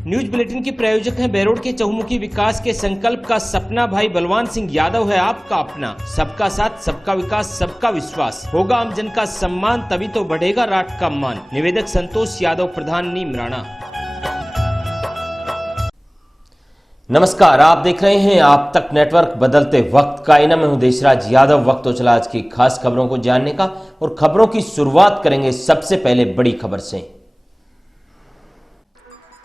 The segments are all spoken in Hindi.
न्यूज बुलेटिन के प्रायोजक हैं बेरोड के चहुमुखी विकास के संकल्प का सपना भाई बलवान सिंह यादव है आपका अपना। सबका साथ, सबका विकास, सबका विश्वास, होगा आमजन का सम्मान, तभी तो बढ़ेगा राट का मान। निवेदक संतोष यादव, प्रधान नीमराणा। नमस्कार, आप देख रहे हैं आप तक नेटवर्क, बदलते वक्त का इनाम। मैं हूं देशराज यादव। वक्त तो चला आज की खास खबरों को जानने का, और खबरों की शुरुआत करेंगे सबसे पहले बड़ी खबर से।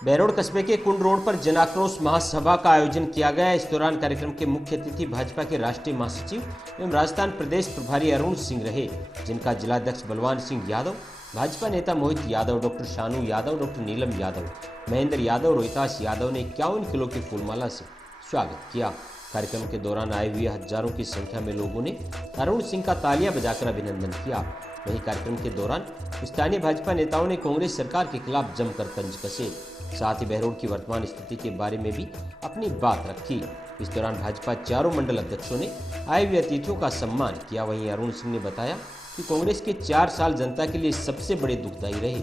बेरोड कस्बे के कुंड रोड पर जन आक्रोश महासभा का आयोजन किया गया। इस दौरान कार्यक्रम के मुख्य अतिथि भाजपा के राष्ट्रीय महासचिव एवं राजस्थान प्रदेश प्रभारी अरुण सिंह रहे, जिनका जिलाध्यक्ष बलवान सिंह यादव, भाजपा नेता मोहित यादव, डॉक्टर शानू यादव, डॉक्टर नीलम यादव, महेंद्र यादव, रोहिताश यादव ने 51 किलो की फूलमाला से स्वागत किया। कार्यक्रम के दौरान आए हुए हजारों की संख्या में लोगों ने अरुण सिंह का तालियां बजाकर अभिनंदन किया। वहीं कार्यक्रम के दौरान स्थानीय भाजपा नेताओं ने कांग्रेस सरकार के खिलाफ जमकर तंज कसे। साथ ही बेरोड की वर्तमान स्थिति के बारे में भी अपनी बात रखी। इस दौरान भाजपा चारों मंडल अध्यक्षों ने आए हुए अतिथियों का सम्मान किया। वहीं अरुण सिंह ने बताया कि कांग्रेस के 4 साल जनता के लिए सबसे बड़े दुखदायी रहे,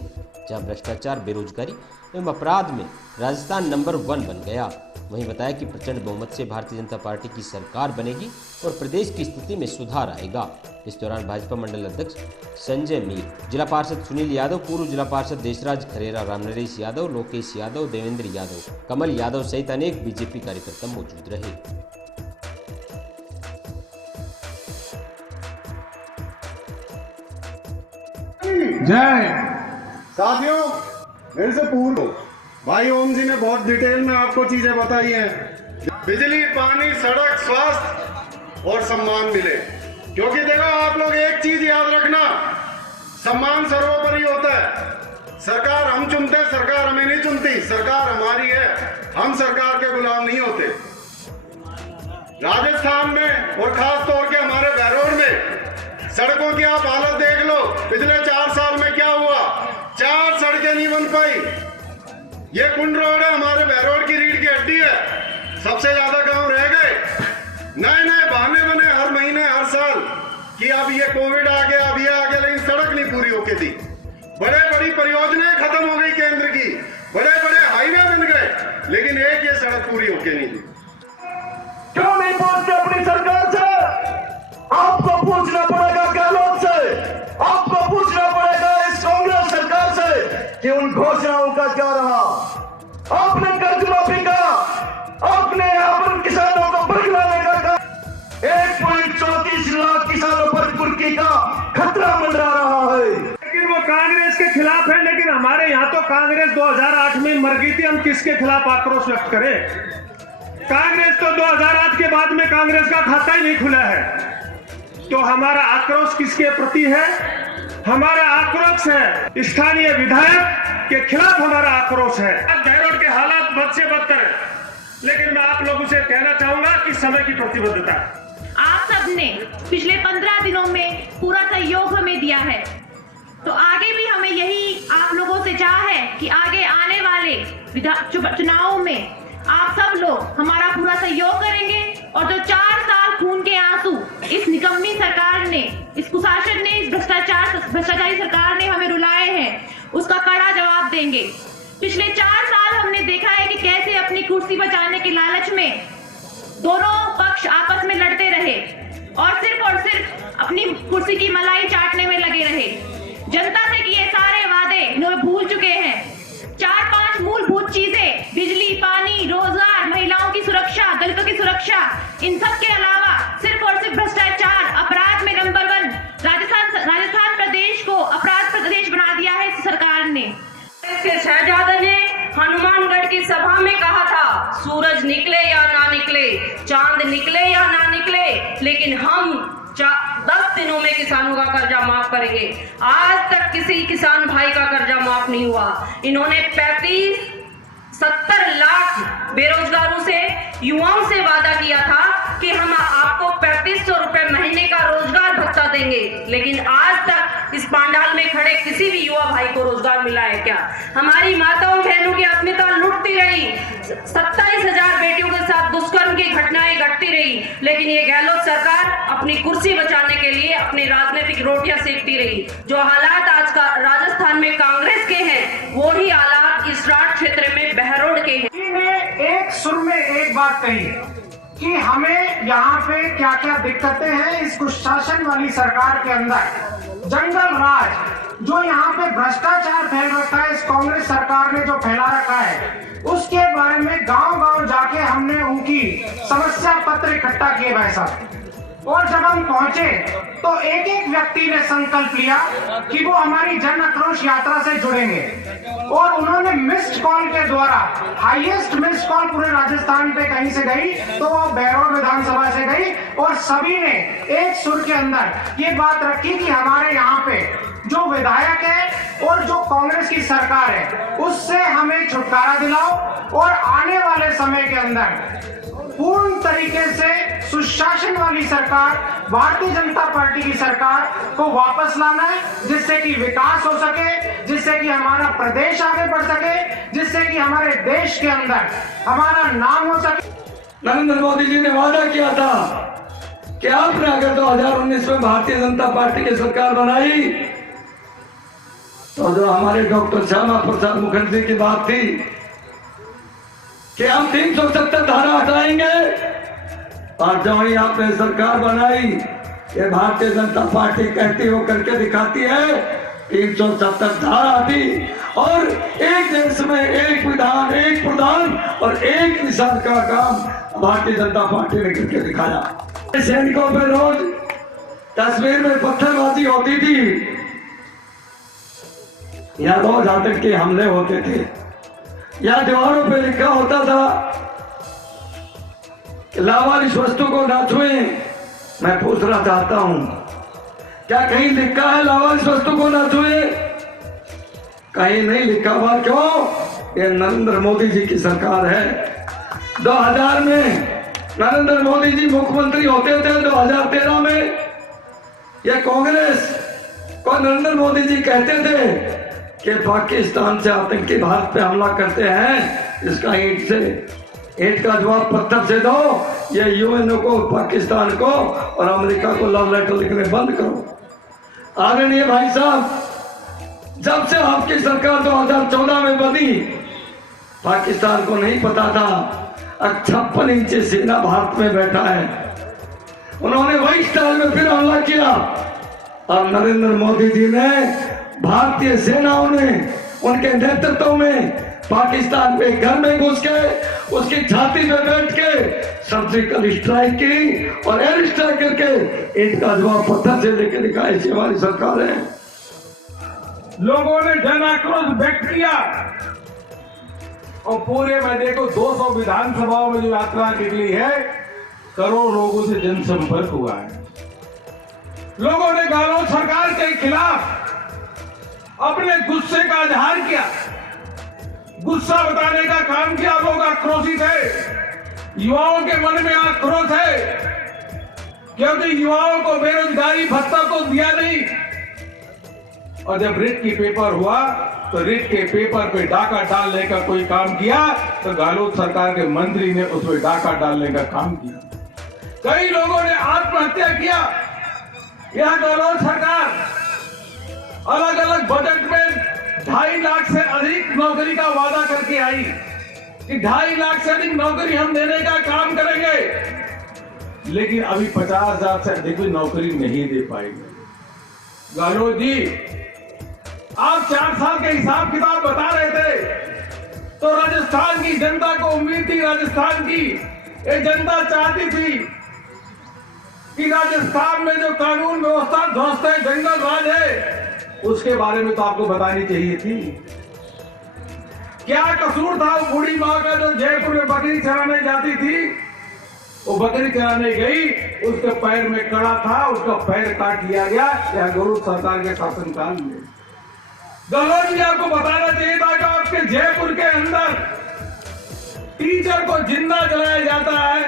जहां भ्रष्टाचार, बेरोजगारी एवं अपराध में राजस्थान नंबर 1 बन गया। वहीं बताया कि प्रचंड बहुमत से भारतीय जनता पार्टी की सरकार बनेगी और प्रदेश की स्थिति में सुधार आएगा। इस दौरान भाजपा मंडल अध्यक्ष संजय मीर, जिला पार्षद सुनील यादव, पूर्व जिला पार्षद देशराज खरेरा, रामनरेश यादव, लोकेश यादव, देवेंद्र यादव, कमल यादव सहित अनेक बीजेपी कार्यकर्ता मौजूद रहे। जय साथियों, मेरे से पूर्व भाई ओम जी ने बहुत डिटेल में आपको चीजें बताई हैं। बिजली, पानी, सड़क, स्वास्थ्य और सम्मान मिले। क्योंकि देखो आप लोग एक चीज याद रखना, सम्मान सर्वोपरि होता है। सरकार हम चुनते हैं, सरकार हमें नहीं चुनती, सरकार हमारी है, हम सरकार के गुलाम नहीं होते। राजस्थान में और खास तौर के हमारे बेरोड में सड़कों की आप हालत देख लो। पिछले 4 साल में क्या हुआ, 4 सड़कें नहीं बन पाई। ये कुंड रोड है, हमारे बेरोड की रीढ़ की हड्डी है। सबसे ज्यादा गांव रह गए, नए नए बहाने बने हर महीने हर साल कि अब ये कोविड आ गया, अब ये आ गया, लेकिन सड़क नहीं पूरी होके दी। बड़े बड़ी परियोजनाएं खत्म हो गई केंद्र की, बड़े बड़े हाईवे बन गए, लेकिन एक ये सड़क पूरी होके नहीं दी। क्यों नहीं पहुंचते अपनी सरकार से? आपको पूछना पड़ेगा गहलोत से, आपको पूछना पड़ेगा इस कांग्रेस सरकार से कि उन घोषणाओं का क्या रहा। आपने कर्ज माफी का, आपने अपन किसानों को बरगलाने का कहा। 1.34 लाख किसानों पर कुर्की का खतरा मंडरा रहा है। लेकिन वो कांग्रेस के खिलाफ है, लेकिन हमारे यहाँ तो कांग्रेस 2008 में मर गई थी। हम किसके खिलाफ आक्रोश व्यक्त करें? कांग्रेस तो 2008 के बाद में कांग्रेस का खाता ही नहीं खुला है। तो हमारा आक्रोश किसके प्रति है? हमारा आक्रोश है स्थानीय विधायक के खिलाफ, हमारा आक्रोश है। बेरोड के हालात बद से बदतर है, लेकिन मैं आप लोगों से कहना चाहूंगा कि समय की प्रतिबद्धता है। आप सबने पिछले 15 दिनों में पूरा सहयोग हमें दिया है, तो आगे भी हमें यही आप लोगों से चाह है कि आगे आने वाले चुनावों में आप सब लोग हमारा पूरा सहयोग करेंगे, और जो 4 साल खून के आंसू इस निकम्मी सरकार ने, इस कुशासन ने, इस भ्रष्टाचारी सरकार ने हमें रुलाए हैं, उसका कड़ा जवाब देंगे। पिछले 4 साल हमने देखा है कि कैसे अपनी कुर्सी बचाने के लालच में दोनों पक्ष आपस में लड़ते रहे और सिर्फ अपनी कुर्सी की मलाई चाटने में लगे रहे। जनता से किए सारे वादे इन्होंने भूल चुके हैं। 4-5 मूलभूत चीजें, बिजली, पानी, रोजगार, महिलाओं की सुरक्षा, दलितों की सुरक्षा, इन सब के अलावा सिर्फ और सिर्फ भ्रष्टाचार, अपराध में नंबर 1 राजस्थान प्रदेश को अपराध प्रदेश बना दिया है इस सरकार ने। शहजादे ने हनुमानगढ़ की सभा में कहा था, सूरज निकले या ना निकले, चांद निकले या ना निकले, लेकिन हम 10 दिनों में किसानों का कर्जा माफ करेंगे। आज तक किसी किसान भाई का कर्जा माफ नहीं हुआ। इन्होंने 70 लाख बेरोजगारों से, युवाओं से वादा किया था कि हम आपको 3500 रुपए महीने का रोजगार भत्ता देंगे, लेकिन आज तक इस पंडाल में खड़े किसी भी युवा भाई को रोजगार मिला है क्या? हमारी माताओं बहनों की अस्मिता लुटती रही, 27,000 बेटियों के साथ दुष्कर्म की घटनाएं घटती रही, लेकिन ये गहलोत सरकार अपनी कुर्सी बचाने के लिए अपनी राजनीतिक रोटियां सेकती रही। जो हालात आज का राजस्थान में कांग्रेस के हैं, वो ही हालात इस राठ क्षेत्र में बहरोड के एक बात कही कि हमें यहाँ पे क्या क्या दिक्कतें हैं इस कुशासन वाली सरकार के अंदर। जंगल राज जो यहाँ पे भ्रष्टाचार फैल रखा है, इस कांग्रेस सरकार ने जो फैला रखा है, उसके बारे में गांव-गांव जाके हमने उनकी समस्या पत्र इकट्ठा किए भाई साहब। और जब हम पहुंचे तो एक एक व्यक्ति ने संकल्प लिया कि वो हमारी जन आक्रोश यात्रा से जुड़ेंगे। और उन्होंने मिस्ड कॉल के द्वारा, हाईएस्ट मिस्ड कॉल पूरे राजस्थान पे कहीं से गई तो वो बेरोड विधानसभा से गई। और सभी ने एक सुर के अंदर ये बात रखी कि हमारे यहाँ पे जो विधायक है और जो कांग्रेस की सरकार है उससे हमें छुटकारा दिलाओ और आने वाले समय के अंदर पूर्ण तरीके से सुशासन वाली सरकार, भारतीय जनता पार्टी की सरकार को वापस लाना है, जिससे कि विकास हो सके, जिससे कि हमारा प्रदेश आगे बढ़ सके, जिससे कि हमारे देश के अंदर हमारा नाम हो सके। नरेंद्र मोदी जी ने वादा किया था कि आपने अगर 2019 में भारतीय जनता पार्टी की सरकार बनाई तो जो हमारे डॉक्टर श्यामा प्रसाद मुखर्जी की बात थी कि हम 370 धारा हटाएंगे, और जो ही आपने सरकार बनाई, ये भारतीय जनता पार्टी कहती हो करके दिखाती है, 370 धारा थी और एक देश में एक विधान, एक प्रधान और एक निशान का काम भारतीय जनता पार्टी ने करके दिखाया। सैनिकों पे रोज कश्मीर में पत्थरबाजी होती थी या रोज आतंकी हमले होते थे या दीवारों पे लिखा होता था कि लावारिस वस्तु को ना छुएं। मैं पूछना चाहता हूं, क्या कहीं लिखा है लावारिस वस्तु को ना छुएं? कहीं नहीं लिखा हुआ। क्यों? ये नरेंद्र मोदी जी की सरकार है। 2000 में नरेंद्र मोदी जी मुख्यमंत्री होते थे, 2013 में ये कांग्रेस को नरेंद्र मोदी जी कहते थे कि पाकिस्तान से आतंकी भारत पे हमला करते हैं, इसका ईंट का जवाब पत्थर से दो। ये यूएनओ को, पाकिस्तान को और अमेरिका को लव लेटर लिखने बंद करो। आदरणीय भाई साहब, जब से आपकी सरकार 2014 में बनी, पाकिस्तान को नहीं पता था 56 इंच सेना भारत में बैठा है। उन्होंने वही स्टाइल में फिर हमला किया और नरेंद्र मोदी जी ने, भारतीय सेनाओं ने उनके नेतृत्व में पाकिस्तान के घर में घुस के उसकी छाती पे बैठ के सर्जिकल स्ट्राइक की और एयर स्ट्राइक करके ईंट का जवाब पत्थर से लेकर दिखाया। ऐसी हमारी सरकार है। लोगों ने जन आक्रोश व्यक्त किया और पूरे में देखो 200 विधानसभाओं में जो यात्रा निकली है, करोड़ लोगों से जनसंपर्क हुआ है। लोगों ने गहलोत सरकार के खिलाफ अपने गुस्से का इजहार किया, गुस्सा बताने का काम किया। लोग आक्रोशित है, युवाओं के मन में आक्रोश है, क्योंकि युवाओं को बेरोजगारी भत्ता तो दिया नहीं। और जब रिट की पेपर हुआ तो रिट के पेपर पे डाका डालने का कोई काम किया तो गहलोत सरकार के मंत्री ने उसमें डाका डालने का काम किया। कई लोगों ने आत्महत्या किया। यह गहलोत सरकार अलग अलग बजट में 2.5 लाख से अधिक नौकरी का वादा करके आई कि 2.5 लाख से अधिक नौकरी हम देने का काम करेंगे, लेकिन अभी 50,000 से अधिक भी नौकरी नहीं दे पाएंगे। गहलोत जी, आप 4 साल के हिसाब किताब बता रहे थे तो राजस्थान की जनता को उम्मीद थी, राजस्थान की ये जनता चाहती थी कि राजस्थान में जो कानून व्यवस्था ध्वस्त है, जंगल राज है, उसके बारे में तो आपको बतानी चाहिए थी। क्या कसूर था वो बूढ़ी माँ का जो जयपुर में बकरी चराने जाती थी? वो बकरी चराने गई, उसके पैर में कड़ा था, उसका पैर काट लिया गया। यह गहलोत सरकार के शासनकाल में। गहलोत जी, आपको बताना चाहिए था कि आपके जयपुर के अंदर टीचर को जिंदा जलाया जाता है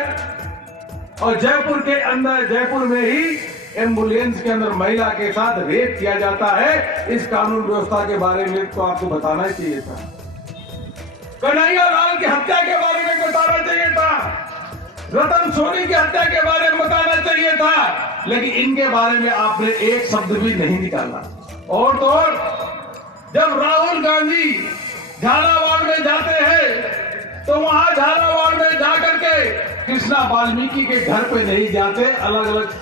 और जयपुर के अंदर, जयपुर में ही एम्बुलेंस के अंदर महिला के साथ रेप किया जाता है। इस कानून व्यवस्था के बारे में तो आपको बताना चाहिए था। कन्हैया लाल की हत्या के बारे में बताना चाहिए था। रतन सोनी की हत्या के बारे में बताना चाहिए था, लेकिन इनके बारे में आपने एक शब्द भी नहीं निकाला। और तो और, जब राहुल गांधी झालावाड़ में जाते हैं तो वहां झालावाड़ में जाकर के कृष्णा वाल्मीकि के घर पे नहीं जाते, अलग अलग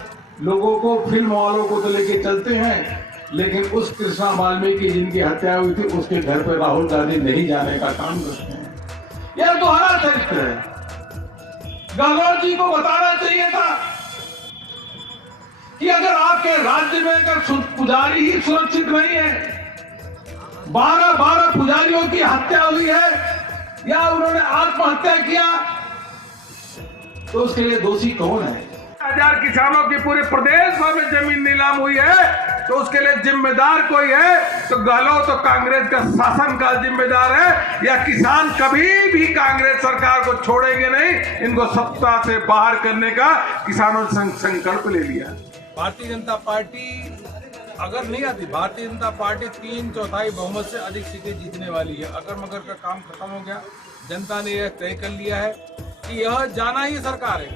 लोगों को, फिल्म वालों को तो लेके चलते हैं, लेकिन उस कृष्णा वाल्मीकि जिनकी हत्या हुई थी उसके घर पे राहुल गांधी नहीं जाने का काम करते हैं। यह दोहरा चरित्र है। गहलोत जी को बताना चाहिए था कि अगर आपके राज्य में अगर पुजारी ही सुरक्षित नहीं है, 12 पुजारियों की हत्या हुई है या उन्होंने आत्महत्या किया, तो उसके लिए दोषी कौन है? 1000 किसानों की पूरे प्रदेश भर में जमीन नीलाम हुई है, तो उसके लिए जिम्मेदार कोई है तो गहलोत तो कांग्रेस का शासनकाल जिम्मेदार है, या किसान कभी भी कांग्रेस सरकार को छोड़ेंगे नहीं। इनको सत्ता से बाहर करने का किसानों ने संकल्प ले लिया। भारतीय जनता पार्टी अगर नहीं आती, भारतीय जनता पार्टी 3/4 बहुमत से अधिक सीटें जीतने वाली है। अगर मगर का काम खत्म हो गया, जनता ने यह तय कर लिया है कि यह जाना ही सरकार है,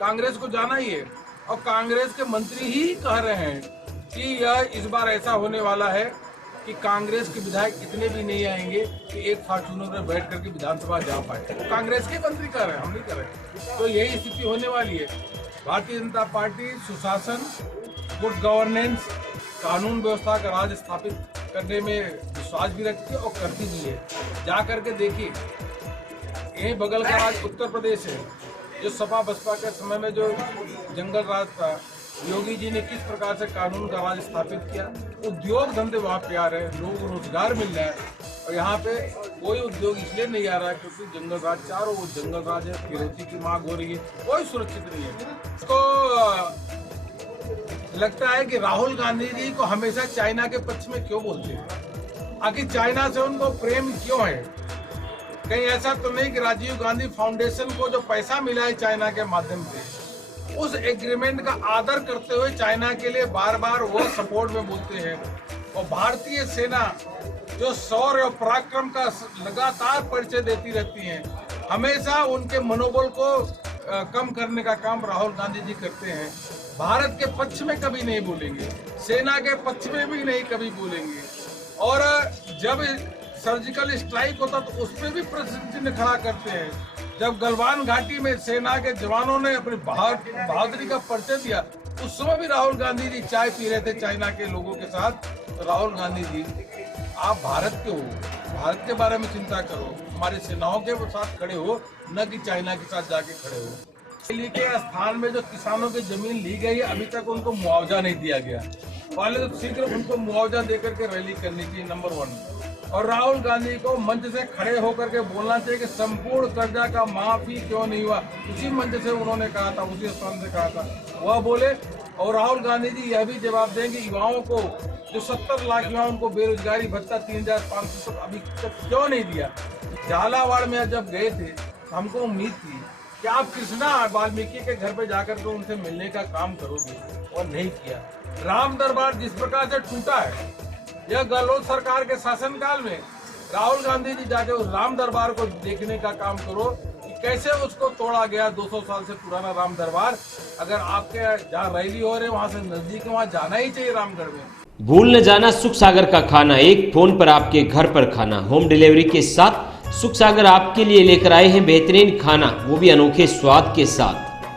कांग्रेस को जाना ही है। और कांग्रेस के मंत्री ही कह रहे हैं कि यह इस बार ऐसा होने वाला है कि कांग्रेस के विधायक इतने भी नहीं आएंगे कि एक फॉर्च्यूनर में बैठ करके विधानसभा जा पाए। तो कांग्रेस के मंत्री कह रहे हैं, हम नहीं कर रहे। तो यही स्थिति होने वाली है। भारतीय जनता पार्टी सुशासन, गुड गवर्नेंस, कानून व्यवस्था का राज स्थापित करने में विश्वास भी रखती है और करती भी है। जा करके देखिए, यही बगल का राज्य उत्तर प्रदेश है, जो सपा बसपा के समय में जो जंगल राज था, योगी जी ने किस प्रकार से कानून का राज स्थापित किया। उद्योग धंधे वहाँ पे आ रहे हैं, लोग रोजगार मिल रहा है, और यहाँ पे कोई उद्योग इसलिए नहीं आ रहा है क्योंकि जंगल राज चारों वो जंगल राज है, फिरौती की मांग हो रही है, कोई सुरक्षित नहीं है। तो लगता है कि राहुल गांधी जी को हमेशा चाइना के पक्ष में क्यों बोलते हैं? आखिर चाइना से उनको प्रेम क्यों है? कहीं ऐसा तो नहीं कि राजीव गांधी फाउंडेशन को जो पैसा मिला है चाइना के माध्यम से, उस एग्रीमेंट का आदर करते हुए चाइना के लिए बार बार वो सपोर्ट में बोलते हैं। और भारतीय सेना जो शौर्य और पराक्रम का लगातार परिचय देती रहती है, हमेशा उनके मनोबल को कम करने का काम राहुल गांधी जी करते हैं। भारत के पक्ष में कभी नहीं बोलेंगे, सेना के पक्ष में भी नहीं कभी बोलेंगे। और जब सर्जिकल स्ट्राइक होता तो उसमें भी प्रश्न चिन्ह खड़ा करते हैं। जब गलवान घाटी में सेना के जवानों ने अपनी बहादुरी का परिचय दिया, उस समय भी राहुल गांधी जी चाय पी रहे थे चाइना के लोगों के साथ। तो राहुल गांधी जी, आप भारत के हो, भारत के बारे में चिंता करो, हमारी सेनाओं के साथ खड़े हो, न कि चाइना के साथ जाके खड़े हो। दिल्ली के स्थान में जो किसानों की जमीन ली गई है, अभी तक उनको मुआवजा नहीं दिया गया। पहले तो शीघ्र उनको मुआवजा देकर के रैली करनी चाहिए, नंबर 1। और राहुल गांधी को मंच से खड़े होकर के बोलना चाहिए कि संपूर्ण कर्जा का माफी क्यों नहीं हुआ। उसी मंच से उन्होंने कहा था, उसी स्थान से कहा था, वह बोले। और राहुल गांधी जी यह भी जवाब देंगे युवाओं को, जो 70 लाख युवा, उनको बेरोजगारी भत्ता 3500 अभी तक क्यों नहीं दिया। झालावाड़ में जब गए थे, हमको उम्मीद थी कि आप कृष्णा वाल्मीकि के घर पे जाकर के उनसे मिलने का काम करोगे, और नहीं किया। राम दरबार जिस प्रकार से टूटा है, यह गहलोत सरकार के शासनकाल में राहुल गांधी जी जाके उस राम दरबार को देखने का काम करो कि कैसे उसको तोड़ा गया। 200 साल से पुराना राम दरबार, अगर आपके जहाँ रैली हो रहे वहां से नजदीक, वहां जाना ही चाहिए रामगढ़ में। भूल न जाना सुख सागर का खाना, एक फोन पर आपके घर पर खाना। होम डिलीवरी के साथ सुख सागर आपके लिए लेकर आए हैं बेहतरीन खाना, वो भी अनोखे स्वाद के साथ।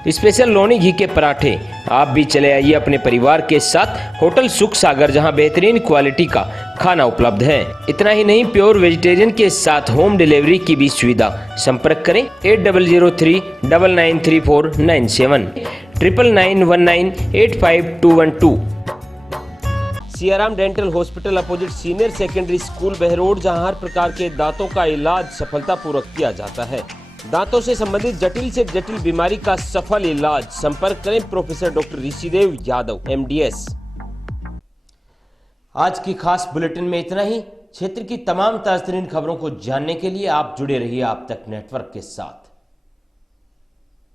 स्पेशल लोनी घी के पराठे। आप भी चले आइए अपने परिवार के साथ होटल सुख सागर, जहां बेहतरीन क्वालिटी का खाना उपलब्ध है। इतना ही नहीं, प्योर वेजिटेरियन के साथ होम डिलीवरी की भी सुविधा। संपर्क करें 8003993497 9991985212। Siyaram dental hospital opposite senior secondary school Behror, जहां हर प्रकार के दांतों का इलाज सफलतापूर्वक किया जाता है। दांतों से संबंधित जटिल से जटिल बीमारी का सफल इलाज। संपर्क करें professor doctor Rishidev Yadav, MDS। आज की खास बुलेटिन में इतना ही। क्षेत्र की तमाम ताज़तरीन खबरों को जानने के लिए आप जुड़े रहिए आप तक नेटवर्क के साथ।